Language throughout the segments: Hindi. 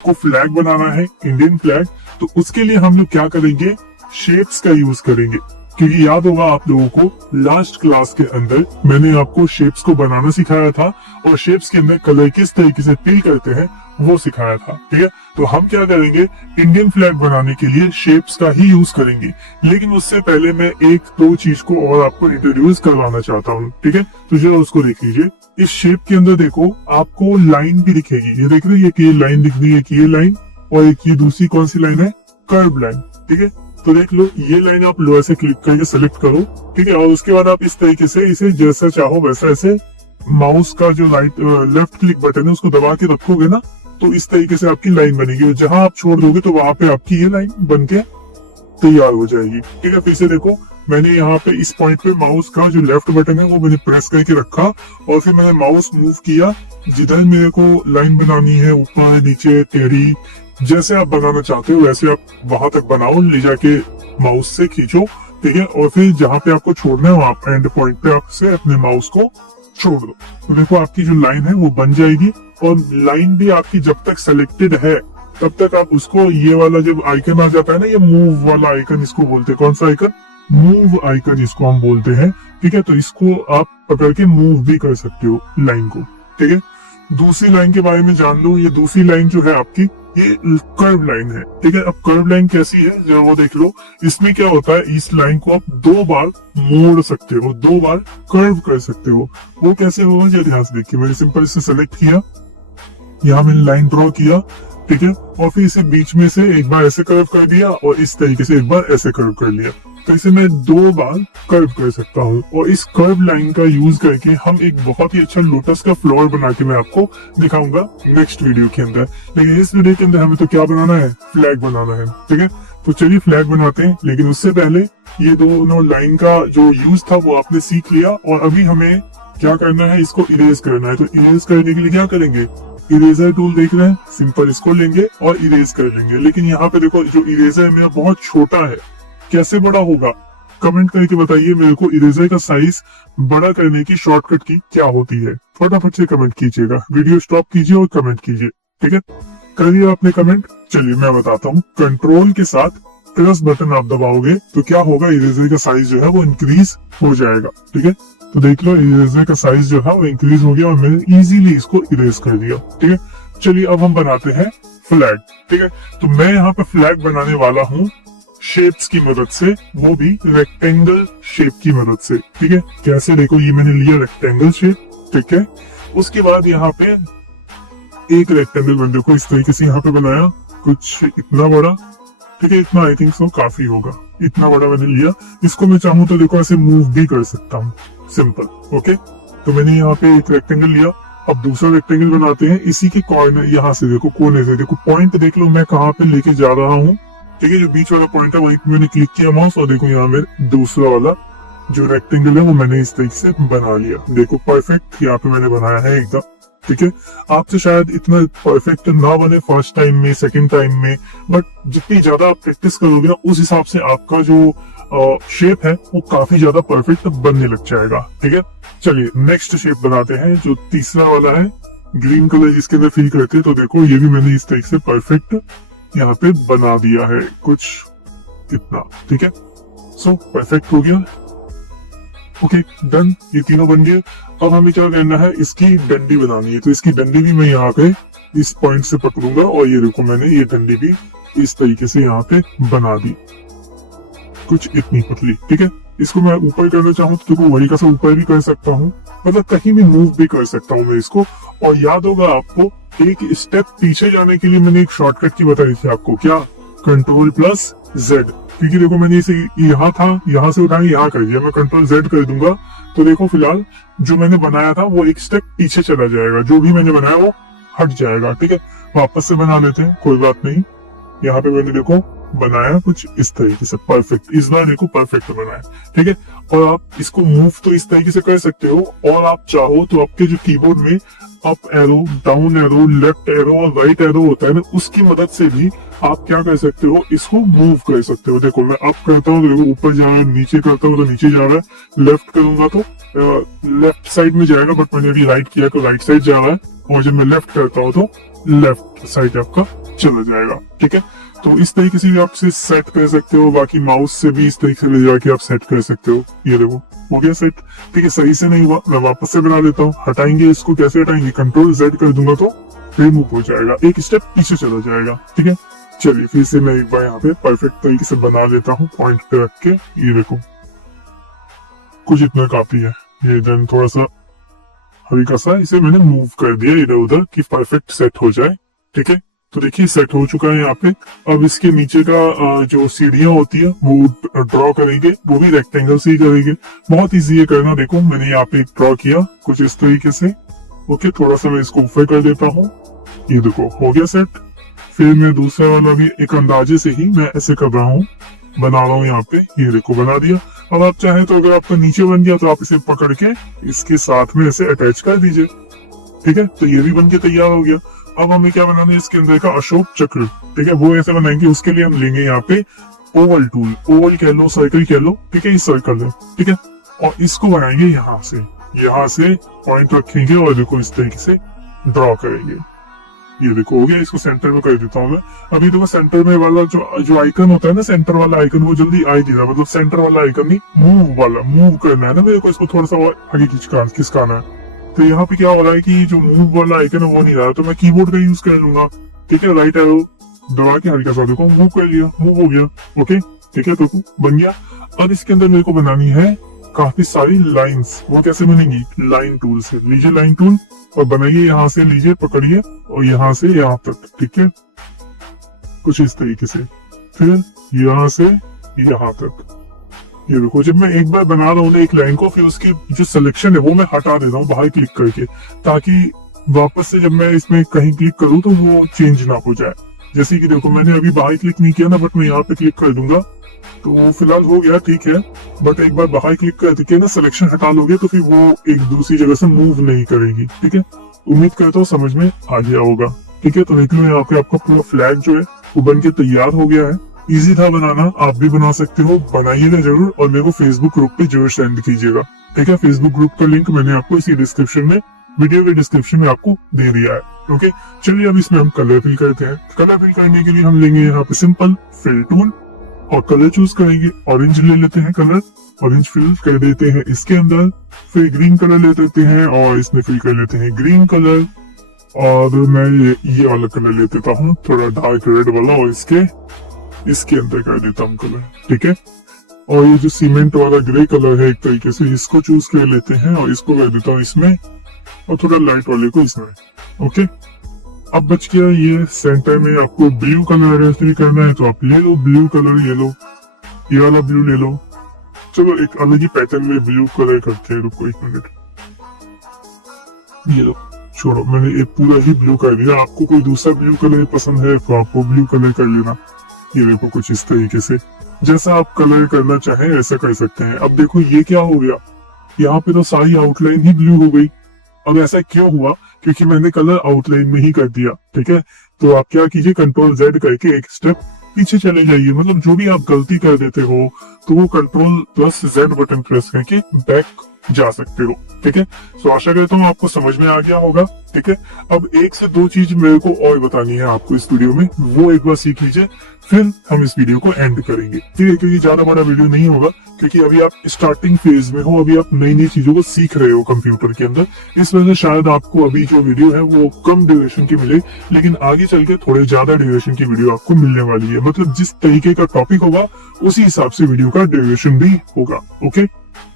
को फ्लैग बनाना है, इंडियन फ्लैग, तो उसके लिए हम लोग क्या करेंगे, शेप्स का यूज करेंगे। क्योंकि याद होगा आप लोगों को लास्ट क्लास के अंदर मैंने आपको शेप्स को बनाना सिखाया था और शेप्स के अंदर कलर किस तरीके से फिल करते हैं वो सिखाया था। ठीक है, तो हम क्या करेंगे, इंडियन फ्लैग बनाने के लिए शेप्स का ही यूज करेंगे। लेकिन उससे पहले मैं एक दो चीज को और आपको इंट्रोड्यूस करवाना चाहता हूँ। ठीक है, तो जरा उसको देख लीजिए। इस शेप के अंदर देखो आपको लाइन भी दिखेगी, ये देख रहे हैं, ये लाइन दिख रही है, कि ये लाइन, और एक ये दूसरी कौन सी लाइन है, कर्व लाइन। ठीक है, तो देख लो ये लाइन आप लोअर से क्लिक करके सेलेक्ट करो। ठीक है, और उसके बाद आप इस तरीके से इसे जैसा चाहो वैसा ऐसे माउस का जो लेफ्ट क्लिक बटन है उसको दबा के रखोगे ना, तो इस तरीके से आपकी लाइन बनेगी, और जहां आप छोड़ दोगे तो वहां पे आपकी ये लाइन बन के तैयार हो जाएगी। ठीक है, फिर से देखो, मैंने यहाँ पे इस पॉइंट पे माउस का जो लेफ्ट बटन है वो मैंने प्रेस करके रखा, और फिर मैंने माउस मूव किया, जिधर मेरे को लाइन बनानी है, ऊपर नीचे टेढ़ी, जैसे आप बनाना चाहते हो वैसे आप वहां तक बनाओ, ले जाके माउस से खींचो। ठीक है, और फिर जहां पे आपको छोड़ना है वहां एंड पॉइंट पे आप से अपने माउस को छोड़ दो, तो देखो आपकी जो लाइन है वो बन जाएगी। और लाइन भी आपकी जब तक सेलेक्टेड है तब तक आप उसको, ये वाला जब आइकन आ जाता है ना, ये मूव वाला आइकन इसको बोलते हैं, कौन सा आइकन, मूव आइकन इसको हम बोलते हैं। ठीक है, तो इसको आप पकड़ के मूव भी कर सकते हो लाइन को। ठीक है, दूसरी लाइन के बारे में जान लो। ये दूसरी लाइन जो है आपकी, ये कर्व लाइन है। ठीक है, अब कर्व लाइन कैसी है जरा वो देख लो। इसमें क्या होता है, इस लाइन को आप दो बार मोड़ सकते हो, दो बार कर्व कर सकते हो। वो कैसे होगा जरा ध्यान से देखिए। मैंने सिंपल इसे सेलेक्ट किया, यहाँ मैंने लाइन ड्रॉ किया, ठीक है, और फिर इसे बीच में से एक बार ऐसे कर्व कर दिया और इस तरीके से एक बार ऐसे कर्व कर लिया, तो इसे मैं दो बार कर्व कर सकता हूँ। और इस कर्व लाइन का यूज करके हम एक बहुत ही अच्छा लोटस का फ्लावर बना के मैं आपको दिखाऊंगा नेक्स्ट वीडियो के अंदर। लेकिन इस वीडियो के अंदर हमें तो क्या बनाना है, फ्लैग बनाना है। ठीक है, तो चलिए फ्लैग बनाते हैं। लेकिन उससे पहले ये दोनों लाइन का जो यूज था वो आपने सीख लिया, और अभी हमें क्या करना है, इसको इरेज करना है। तो इरेज करने के लिए क्या करेंगे, इरेजर टूल देख रहे हैं, सिंपल इसको लेंगे और इरेज कर लेंगे। लेकिन यहाँ पे देखो जो इरेजर है मेरा बहुत छोटा है, कैसे बड़ा होगा, कमेंट करके बताइए मेरे को। इरेजर का साइज बड़ा करने की शॉर्टकट की क्या होती है, फटाफट से कमेंट कीजिएगा। वीडियो स्टॉप कीजिए और कमेंट कीजिए। ठीक है, कर दिया आपने कमेंट। चलिए मैं बताता हूँ। कंट्रोल के साथ प्लस बटन आप दबाओगे तो क्या होगा, इरेजर का साइज जो है वो इंक्रीज हो जाएगा। ठीक है, तो देख लो इरेजर का साइज जो है वो इंक्रीज हो गया और मैंने इजीली इसको इरेज कर दिया। ठीक है, चलिए अब हम बनाते हैं फ्लैग। ठीक है, तो मैं यहाँ पे फ्लैग बनाने वाला हूँ शेप्स की मदद से, वो भी रेक्टेंगल शेप की मदद से। ठीक है, कैसे, देखो ये मैंने लिया रेक्टेंगल शेप। ठीक है, उसके बाद यहाँ पे एक रेक्टेंगल मैंने देखो इस तरीके से यहाँ पे बनाया, कुछ इतना बड़ा। ठीक है, इतना आई थिंक सो काफी होगा, इतना बड़ा मैंने लिया। इसको मैं चाहूँ तो देखो ऐसे मूव भी कर सकता हूँ, सिंपल। ओके, तो मैंने यहाँ पे एक रेक्टेंगल लिया। अब दूसरा रेक्टेंगल बनाते हैं। इसी के कॉर्नर, यहाँ से देखो कोने से देखो, पॉइंट देख लो मैं कहाँ पे लेके जा रहा हूँ। ठीक है, जो बीच वाला पॉइंट है वही मैंने क्लिक किया माउस, और देखो यहाँ मेरे दूसरा वाला जो रेक्टेंगल है वो मैंने इस तरीके से बना लिया। देखो परफेक्ट यहाँ पे मैंने बनाया है एकदम। ठीक है, आपसे शायद इतना परफेक्ट ना बने फर्स्ट टाइम में, सेकंड टाइम में, बट जितनी ज्यादा आप प्रैक्टिस करोगे ना उस हिसाब से आपका जो शेप है वो काफी ज्यादा परफेक्ट बनने लग जाएगा। ठीक है, चलिए नेक्स्ट शेप बनाते हैं, जो तीसरा वाला है, ग्रीन कलर जिसके अंदर फिल करते हैं। तो देखो ये भी मैंने इस तरीके से परफेक्ट यहाँ पे बना दिया है, कुछ इतना। ठीक है, सो परफेक्ट हो गया। ओके डन, ये तीनों बन गए। अब हमें क्या करना है, इसकी डंडी बनानी है। तो इसकी डंडी भी मैं यहाँ पे इस पॉइंट से पकड़ूंगा, और ये देखो मैंने ये डंडी भी इस तरीके से यहाँ पे बना दी, कुछ इतनी पतली। ठीक है, इसको मैं ऊपर करना चाहूँ तो देखो वही का सा ऊपर भी कर सकता हूँ, मतलब कहीं भी मूव भी कर सकता हूँ मैं इसको। और याद होगा आपको, एक स्टेप पीछे जाने के लिए मैंने एक शॉर्टकट की बताई थी आपको, क्या, कंट्रोल प्लस जेड। क्योंकि देखो मैंने इसे यहाँ था, यहाँ से उठा के यहाँ कर दिया, मैं कंट्रोल जेड कर दूंगा तो देखो फिलहाल जो मैंने बनाया था वो एक स्टेप पीछे चला जाएगा, जो भी मैंने बनाया वो हट जाएगा। ठीक है, वापस से बना लेते हैं, कोई बात नहीं। यहाँ पे मैंने देखो बनाया कुछ इस तरीके से परफेक्ट, इस बार देखो परफेक्ट बनाया। ठीक है, और आप इसको मूव तो इस तरीके से कर सकते हो, और आप चाहो तो आपके जो कीबोर्ड में up arrow, down arrow, left arrow और राइट एरो होता है ना, उसकी मदद से भी आप क्या कर सकते हो, इसको मूव कर सकते हो। देखो मैं अप करता हूँ तो देखो ऊपर जा रहा है, नीचे करता हूँ तो नीचे जा रहा है, लेफ्ट करूंगा तो लेफ्ट साइड में जाएगा, बट मैंने अभी राइट किया तो राइट साइड जा रहा है, और जब मैं लेफ्ट करता हूँ तो लेफ्ट साइड आपका चला जाएगा। ठीक है, तो इस तरीके से भी आप इसे सेट कर सकते हो। बाकी माउस से भी इस तरीके से ले जाके आप सेट कर सकते हो। ये देखो हो गया सेट। ठीक है, सही से नहीं हुआ, मैं वापस से बना देता हूँ। हटाएंगे इसको, कैसे हटाएंगे, कंट्रोल Z कर दूंगा तो रिमूव हो जाएगा, एक स्टेप पीछे चला जाएगा। ठीक है, चलिए फिर से मैं एक बार यहाँ पे परफेक्ट तरीके से बना लेता हूँ पॉइंट पे रख के। ये देखो कुछ इतना काफी है। ये देन थोड़ा सा हल्का सा इसे मैंने मूव कर दिया इधर उधर कि परफेक्ट सेट हो जाए। ठीक है, तो देखिए सेट हो चुका है यहाँ पे। अब इसके नीचे का जो सीढ़ियां होती है वो ड्रॉ करेंगे, वो भी रेक्टेंगल से ही करेंगे। बहुत इजी है करना। देखो मैंने यहाँ पे एक ड्रॉ किया कुछ इस तरीके से। ओके, थोड़ा सा मैं इसको ऊपर कर देता हूँ। ये देखो हो गया सेट। फिर मैं दूसरा वाला भी एक अंदाजे से ही मैं ऐसे कर रहा हूँ, बना रहा हूँ यहाँ पे। ये देखो बना दिया। अब आप चाहें तो अगर आपका नीचे बन गया तो आप इसे पकड़ के इसके साथ में ऐसे अटैच कर दीजिए। ठीक है, तो ये भी बन के तैयार हो गया। अब हमें क्या बनाना है, इसके अंदर का अशोक चक्र। ठीक है, वो ऐसे बनाएंगे। उसके लिए हम लेंगे यहाँ पे ओवल टूल, ओवल कह लो, सर्कल कह लो। ठीक है, इस सर्कल है। ठीक है, और इसको बनाएंगे यहाँ से पॉइंट रखेंगे और देखो इस तरीके से ड्रॉ करेंगे। ये देखो हो गया। इसको सेंटर में कर देता हूँ मैं। अभी देखो सेंटर में वाला जो आइकन होता है ना, सेंटर वाला आइकन, वो जल्दी आ ही नहीं रहा। मतलब सेंटर वाला आइकन नहीं, मूव वाला, मूव करना है ना मेरे को। इसको थोड़ा सा और आगे खिसकाना है। तो यहाँ पे क्या हो रहा है कि जो मूव वाला आइकन है वो नहीं रहा, तो मैं कीबोर्ड का यूज कर लूंगा। ठीक है, राइट एरो दबा के हल्का सा देखो मूव कर लिया, मूव हो गया। ओके, ठीक है, तो बन गया। अब इसके अंदर मेरे को बनानी है काफी सारी लाइंस। वो कैसे बनेगी, लाइन टूल से। लीजिए लाइन टूल और बनाइए, यहाँ से लीजिए, पकड़िए और यहाँ से यहाँ तक। ठीक है, कुछ इस तरीके से। फिर यहाँ से यहाँ तक। ये देखो जब मैं एक बार बना रहा हूँ एक लाइन को, फिर उसकी जो सिलेक्शन है वो मैं हटा देता हूँ बाहर क्लिक करके, ताकि वापस से जब मैं इसमें कहीं क्लिक करूँ तो वो चेंज ना हो जाए। जैसे कि देखो मैंने अभी बाहर क्लिक नहीं किया ना, बट मैं यहाँ पे क्लिक कर दूंगा तो वो फिलहाल हो गया। ठीक है, बट एक बार बाहर क्लिक करके ना सिलेक्शन हटा लोगे तो फिर वो एक दूसरी जगह से मूव नहीं करेगी। ठीक है, उम्मीद करता हूँ समझ में आ गया होगा। ठीक है, तो देख लो यहाँ पे आपका पूरा फ्लैग जो है वो बन के तैयार हो गया है। इजी था बनाना, आप भी बना सकते हो, बनाइएगा जरूर और मेरे को फेसबुक ग्रुप पे जरूर सेंड कीजिएगा। ठीक है, फेसबुक ग्रुप का लिंक मैंने आपको इसी डिस्क्रिप्शन में, वीडियो के डिस्क्रिप्शन में आपको दे दिया है। ओके, चलिए अब इसमें हम कलर फिल करते हैं। कलर फिल करने के लिए हम लेंगे यहाँ पे सिंपल फिल टूल और कलर चूज करेंगे। ऑरेंज ले लेते हैं कलर, ऑरेंज फिल कर देते हैं इसके अंदर। फिर ग्रीन कलर ले लेते हैं और इसमें फिल कर लेते हैं ग्रीन कलर। और मैं ये वाला कलर ले लेता हूँ, थोड़ा डार्क रेड वाला, और इसके अंदर कर देता हूँ कलर। ठीक है, और ये जो सीमेंट वाला ग्रे कलर है एक तरीके से, इसको चूज कर लेते हैं और इसको कर देता हूँ इसमें, और थोड़ा लाइट वाले को इसमें। ओके, अब बच गया ये सेंटर में। आपको ब्लू कलर अगर करना है तो आप ले लो ब्लू कलर, ये लो, ये वाला ब्लू ले लो। चलो एक अलग ही पैटर्न में ब्लू कलर करते हैं। रुको एक मिनट, ये लो, छोड़ो, मैंने एक पूरा ही ब्लू कर दिया। आपको कोई दूसरा ब्लू कलर पसंद है तो आप वो ब्लू कलर कर लेना। ये देखो कुछ इस तरीके से, जैसा आप कलर करना चाहें ऐसा कर सकते हैं। अब देखो ये क्या हो गया, यहाँ पे तो सारी आउटलाइन ही ब्लू हो गई। अब ऐसा क्यों हुआ, क्योंकि मैंने कलर आउटलाइन में ही कर दिया। ठीक है, तो आप क्या कीजिए, कंट्रोल Z करके एक स्टेप पीछे चले जाइए। मतलब जो भी आप गलती कर देते हो तो वो कंट्रोल+Z बटन प्रेस करके बैक जा सकते हो। ठीक है, तो आशा करता हूँ आपको समझ में आ गया होगा। ठीक है, अब एक से दो चीज मेरे को और बतानी है आपको इस वीडियो में, वो एक बार सीख लीजिए, फिर हम इस वीडियो को एंड करेंगे। ठीक है, क्योंकि ज्यादा बड़ा वीडियो नहीं होगा, क्योंकि अभी आप स्टार्टिंग फेज में हो, अभी आप नई नई चीजों को सीख रहे हो कंप्यूटर के अंदर। इस वजह से शायद आपको अभी जो वीडियो है वो कम ड्यूरेशन की मिले, लेकिन आगे चल के थोड़े ज्यादा ड्यूरेशन की वीडियो आपको मिलने वाली है। मतलब जिस तरीके का टॉपिक होगा उसी हिसाब से वीडियो का ड्यूरेशन भी होगा। ओके,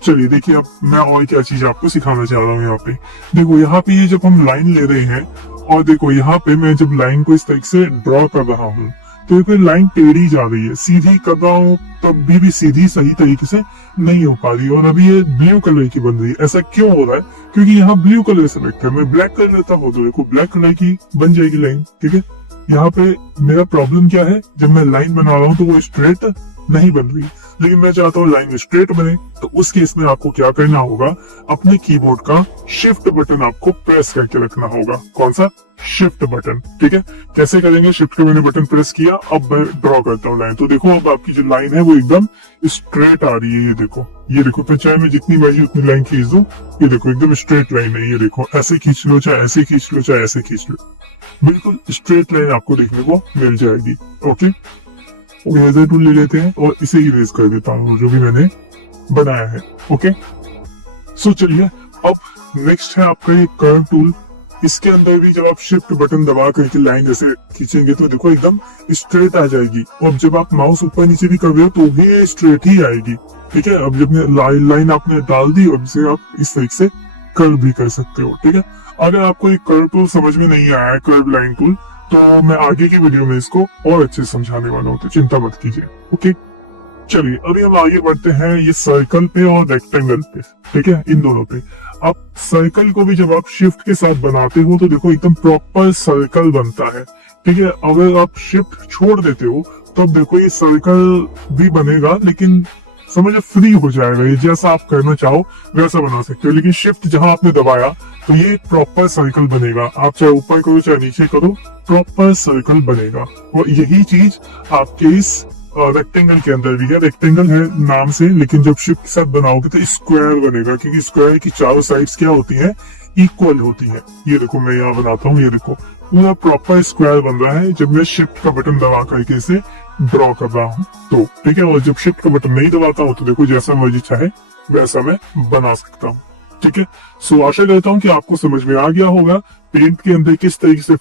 चलिए देखिए अब मैं और क्या चीज आपको सिखाना चाह रहा हूँ। यहाँ पे देखो, यहाँ पे ये जब हम लाइन ले रहे हैं, और देखो यहाँ पे मैं जब लाइन को इस तरीके से ड्रॉ कर रहा हूँ तो ये लाइन टेढ़ी जा रही है। सीधी कर रहा हूँ तब भी सीधी सही तरीके से नहीं हो पा रही, और अभी ये ब्लू कलर की बन रही है। ऐसा क्यों हो रहा है, क्योंकि यहाँ ब्लू कलर सेलेक्ट है। मैं ब्लैक कर लेता हूँ तो देखो ब्लैक कलर की बन जाएगी लाइन। ठीक है, यहाँ पे मेरा प्रॉब्लम क्या है, जब मैं लाइन बना रहा हूँ तो वो स्ट्रेट नहीं बन रही। लेकिन मैं चाहता हूँ लाइन स्ट्रेट बने। तो उस केस में आपको क्या करना होगा, अपने कीबोर्ड का शिफ्ट बटन आपको प्रेस करके रखना होगा। कौन सा? Shift button. ठीक है, कैसे करेंगे? शिफ्ट का मैंने बटन प्रेस किया, अब मैं ड्रॉ करता हूँ लाइन। तो देखो अब आपकी जो लाइन है वो एकदम स्ट्रेट आ रही है। ये देखो, तो चाहे मैं जितनी मर्जी उतनी लाइन खींच दूं, ये देखो एकदम स्ट्रेट लाइन है। ये देखो, ऐसे खींच लो, चाहे ऐसे खींच लो, चाहे ऐसे खींच लो, बिल्कुल स्ट्रेट लाइन आपको देखने को मिल जाएगी। ओके, इरेजर टूल ले लेते हैं और इसे इरेज कर देता हूँ जो भी मैंने बनाया है। ओके, सो चलिए अब नेक्स्ट है आपका ये कर्व टूल। इसके अंदर भी जब आप शिफ्ट बटन दबा करके लाइन जैसे खींचेंगे तो देखो एकदम स्ट्रेट आ जाएगी। और जब आप माउस ऊपर नीचे भी कर रहे हो तो भी स्ट्रेट ही आएगी। ठीक है, अब जब लाइन आपने डाल दी, अब इसे आप इस तरीके से कर्व भी कर सकते हो। ठीक है, अगर आपको एक कर्व टूल समझ में नहीं आया है, कर्व लाइन टूल, तो मैं आगे की वीडियो में इसको और अच्छे से समझाने वाला हूँ, तो चिंता मत कीजिए। ओके, चलिए अभी हम आगे बढ़ते हैं ये सर्कल पे और रेक्टेंगल पे। ठीक है, इन दोनों पे। अब सर्कल को भी जब आप शिफ्ट के साथ बनाते हो तो देखो एकदम प्रॉपर सर्कल बनता है। ठीक है, अगर आप शिफ्ट छोड़ देते हो तो अब देखो ये सर्कल भी बनेगा, लेकिन समझो फ्री हो जाएगा। ये जैसा आप करना चाहो वैसा बना सकते हो, लेकिन शिफ्ट जहां आपने दबाया तो ये प्रॉपर सर्कल बनेगा। आप चाहे ऊपर करो चाहे नीचे करो, प्रॉपर सर्कल बनेगा। और यही चीज आपके इस रेक्टेंगल के अंदर भी है। रेक्टेंगल है नाम से, लेकिन जब शिफ्ट के साथ बनाओगे तो स्क्वायर बनेगा, क्योंकि स्क्वायर की चारों साइड्स क्या होती है? इक्वल होती है। ये देखो मैं यहाँ बनाता हूँ, ये देखो पूरा प्रॉपर स्क्वायर बन रहा है जब मैं शिफ्ट का बटन दबा करके इसे ड्रॉ कर रहा हूँ तो। ठीक है, और जब शिफ्ट का बटन नहीं दबाता हूँ तो देखो जैसा मर्जी चाहे वैसा मैं बना सकता हूँ। ठीक है, सो आशा करता हूँ कि आपको समझ में आ गया होगा पेंट के अंदर किस तरीके से